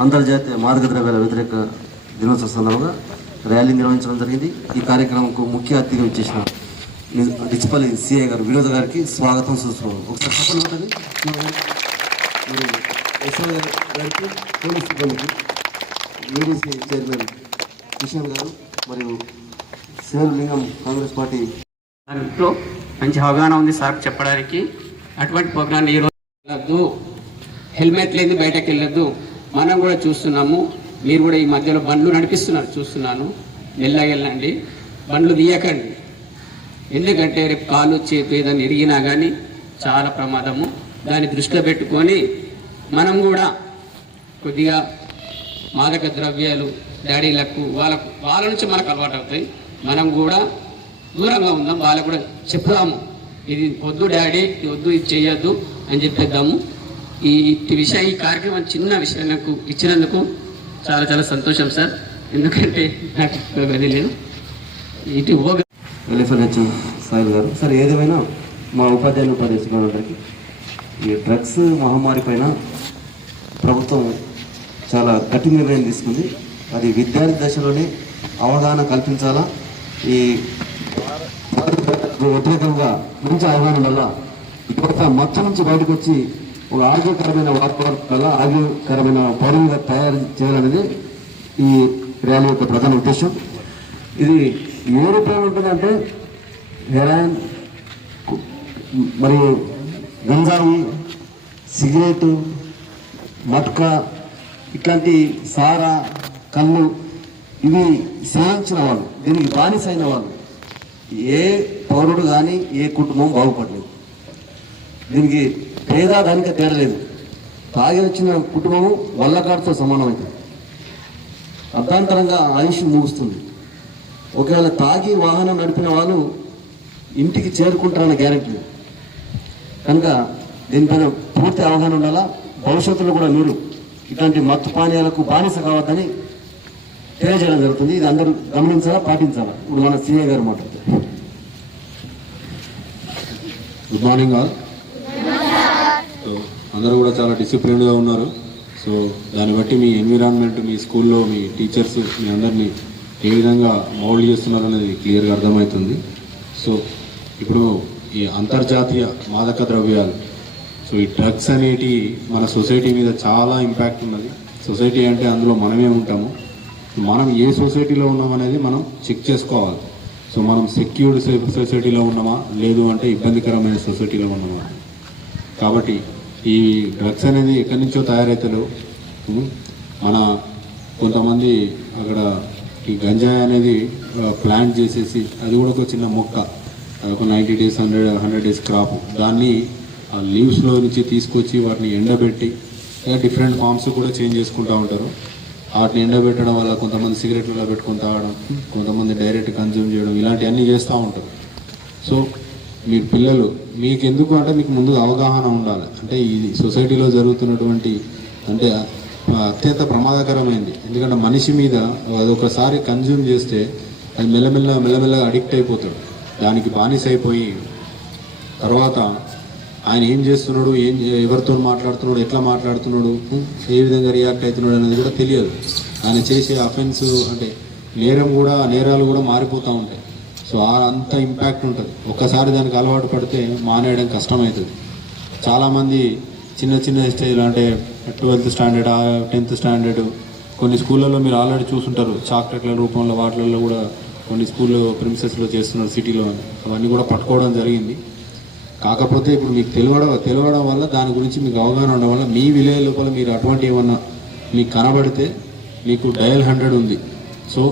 ಅಂತರ್ಜಾತೀಯ ಮಾದಕ ದ್ರವ್ಯಗಳ ವ್ಯತಿರೇಕ ದಿನೋತ್ಸವ ಸಂದರ್ಭ ర్యాలీ నిర్వహించడం జరిగింది. ఈ కార్యక్రమంకు ముఖ్య అతిథిగా ఇచ్చేసిన డిచిపల్లి సిఐ గారు వినోద్ గారికి స్వాగతం సుస్వాగతం ఒకసారి చెప్పండి ఉంటుంది గారికి పోలీస్ సిబ్బందికి ఏడీసీ చైర్మన్ కిషన్ గారు మరియు శివలింగం కాంగ్రెస్ పార్టీ దాంట్లో మంచి అవగాహన ఉంది సార్ చెప్పడానికి. అటువంటి ప్రోగ్రాం ఈరోజు హెల్మెట్ లేని బయటకు వెళ్ళొద్దు మనం కూడా చూస్తున్నాము. మీరు కూడా ఈ మధ్యలో బండ్లు నడిపిస్తున్నారు చూస్తున్నాను. మెల్లగా వెళ్ళండి. బండ్లు తీయకండి. ఎందుకంటే రేపు కాలు చేతి ఏదైనా ఎరిగినా కానీ చాలా ప్రమాదము. దాన్ని దృష్టిలో పెట్టుకొని మనం కూడా కొద్దిగా మాదక ద్రవ్యాలు డాడీలకు వాళ్ళకు వాళ్ళ నుంచి మనకు అలవాటు అవుతాయి. మనం కూడా దూరంగా ఉందాం వాళ్ళకు కూడా చెప్దాము ఇది వద్దు డాడీ ఇది వద్దు ఇది చేయొద్దు అని చెప్పేద్దాము. ఈ ఈ విషయం ఈ కార్యక్రమం చిన్న విషయం నాకు ఇచ్చినందుకు చాలా చాలా సంతోషం సార్. ఎందుకంటే నాకు వెళ్ళి లేదు ఇటు ఓ వెలిఫర్ హెచ్ సాయిల్ గారు. సార్ ఏదేమైనా మా ఉపాధ్యాయులు ఉపాధ్యాయులందరికీ ఈ డ్రగ్స్ మహమ్మారి పైన ప్రభుత్వం చాలా గట్టి నిర్ణయం తీసుకుంది. అది విద్యార్థి దశలోనే అవగాహన కల్పించాలా? ఈ వ్యతిరేకంగా మంచి అవగాహన వల్ల యువత మత్తు నుంచి బయటకు వచ్చి ఒక ఆరోగ్యకరమైన వాతావరణం వల్ల ఆరోగ్యకరమైన పౌరులుగా తయారు చేయాలనేది ఈ ర్యాలీ యొక్క ప్రధాన ఉద్దేశం. ఇది ఏ రూపంలో ఉంటుందంటే హెరాయిన్ మరియు గంజాయి సిగరెట్ మట్కా ఇట్లాంటి సారా కళ్ళు ఇవి సేవించిన వాళ్ళు దీనికి బానిసైన వాళ్ళు. ఏ పౌరుడు కానీ ఏ కుటుంబం బాగుపడలేదు. దీనికి పేద దానికి తేడా లేదు. తాగి వచ్చిన కుటుంబము వల్లకాడుతో సమానమవుతుంది అర్ధాంతరంగా ఆయుష్ ముగుస్తుంది. ఒకవేళ తాగి వాహనం నడిపిన వాళ్ళు ఇంటికి చేరుకుంటారన్న గ్యారెంటీ కనుక దీనిపైన పూర్తి అవగాహన ఉండాలా? భవిష్యత్తులో కూడా మీరు ఇట్లాంటి మత్తు పానీయాలకు బానిస కావద్దని తెలియజేయడం జరుగుతుంది. ఇది అందరూ గమనించాలా? పాటించాలా? ఇప్పుడు మన సీఏ గారు మాట్లాడుతారు. గుడ్ మార్నింగ్ ఆల్ సో అందరూ కూడా చాలా డిసిప్లిన్డ్గా ఉన్నారు. సో దాన్ని బట్టి మీ ఎన్విరాన్మెంట్ మీ స్కూల్లో మీ టీచర్స్ మీ అందరినీ ఏ విధంగా మౌల్డ్ చేస్తున్నారు అనేది క్లియర్గా అర్థమవుతుంది. సో ఇప్పుడు ఈ అంతర్జాతీయ మాదక ద్రవ్యాలు సో ఈ డ్రగ్స్ అనేటి మన సొసైటీ మీద చాలా ఇంపాక్ట్ ఉన్నది. సొసైటీ అంటే అందులో మనమే ఉంటాము. మనం ఏ సొసైటీలో ఉన్నాం అనేది మనం చెక్ చేసుకోవాలి. సో మనం సెక్యూర్డ్ సొసైటీలో ఉన్నామా? లేదు అంటే ఇబ్బందికరమైన సొసైటీలో ఉన్నామా? కాబట్టి ఈ డ్రగ్స్ అనేది ఎక్కడి నుంచో తయారైతలేవు మన కొంతమంది అక్కడ ఈ గంజాయి అనేది ప్లాంట్ చేసేసి అది కూడా ఒక చిన్న మొక్క అది ఒక ninety days hundred hundred days crop. దాన్ని ఆ లీవ్స్లో నుంచి తీసుకొచ్చి వాటిని ఎండబెట్టి డిఫరెంట్ ఫామ్స్ కూడా చేంజ్ చేసుకుంటూ ఉంటారు. వాటిని ఎండబెట్టడం వల్ల కొంతమంది సిగరెట్లలో పెట్టుకొని తాగడం కొంతమంది డైరెక్ట్ కన్జ్యూమ్ చేయడం ఇలాంటివన్నీ చేస్తూ ఉంటారు. సో మీరు పిల్లలు మీకు ఎందుకు అంటే మీకు ముందు అవగాహన ఉండాలి. అంటే ఈ సొసైటీలో జరుగుతున్నటువంటి అంటే అత్యంత ప్రమాదకరమైంది. ఎందుకంటే మనిషి మీద అది ఒకసారి కన్జ్యూమ్ చేస్తే అది మెల్లమెల్ల మెల్లమెల్లగా అడిక్ట్ అయిపోతాడు. దానికి బానిస అయిపోయి తర్వాత ఆయన ఏం చేస్తున్నాడు ఏం ఎవరితో మాట్లాడుతున్నాడు ఎట్లా మాట్లాడుతున్నాడు ఏ విధంగా రియాక్ట్ అవుతున్నాడు అనేది కూడా తెలియదు. ఆయన చేసే అఫెన్స్ అంటే నేరం కూడా నేరాలు కూడా మారిపోతూ ఉంటాయి. సో అంత ఇంపాక్ట్ ఉంటుంది. ఒక్కసారి దానికి అలవాటు పడితే మానేయడం కష్టమవుతుంది. చాలామంది చిన్న చిన్న స్టేజ్లో అంటే ట్వెల్త్ స్టాండర్డ్ టెన్త్ స్టాండర్డ్ కొన్ని స్కూళ్ళల్లో మీరు ఆల్రెడీ చూసుంటారు. చాక్లెట్ల రూపంలో వాటిల్లో కూడా కొన్ని స్కూల్లో ప్రిన్సెస్లో చేస్తున్నారు సిటీలో అవన్నీ కూడా పట్టుకోవడం జరిగింది. కాకపోతే ఇప్పుడు మీకు తెలియడం తెలియడం వల్ల దాని గురించి మీకు అవగాహన ఉండడం వల్ల మీ విలేజ్ లోపల మీరు అటువంటి ఏమన్నా మీకు కనబడితే మీకు డయల్ హండ్రెడ్ ఉంది. So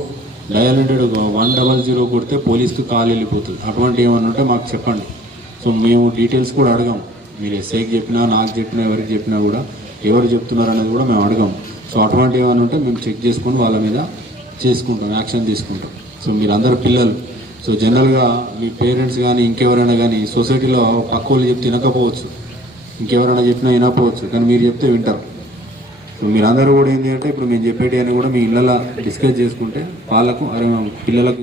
dial hundred one double zero కొడితే పోలీస్కి కాల్ వెళ్ళిపోతుంది. అటువంటి ఏమన్నా ఉంటే మాకు చెప్పండి. సో మేము డీటెయిల్స్ కూడా అడగాం. మీరు ఎస్ఐకి చెప్పినా నాకు చెప్పినా ఎవరికి చెప్పినా కూడా ఎవరు చెప్తున్నారు అనేది కూడా మేము అడగాం. సో అటువంటి ఏమైనా ఉంటే మేము చెక్ చేసుకొని వాళ్ళ మీద చేసుకుంటాం యాక్షన్ తీసుకుంటాం. సో మీరు అందరు పిల్లలు. సో జనరల్గా మీ పేరెంట్స్ కానీ ఇంకెవరైనా కానీ సొసైటీలో పక్క వాళ్ళు చెప్తే వినకపోవచ్చు. ఇంకెవరైనా చెప్పినా వినకపోవచ్చు. కానీ మీరు చెప్తే వింటారు. సో మీరందరూ కూడా ఏంటి అంటే ఇప్పుడు మేము చెప్పేటి అని కూడా మీ ఇళ్ళలో డిస్కస్ చేసుకుంటే వాళ్ళకు అరే పిల్లలకు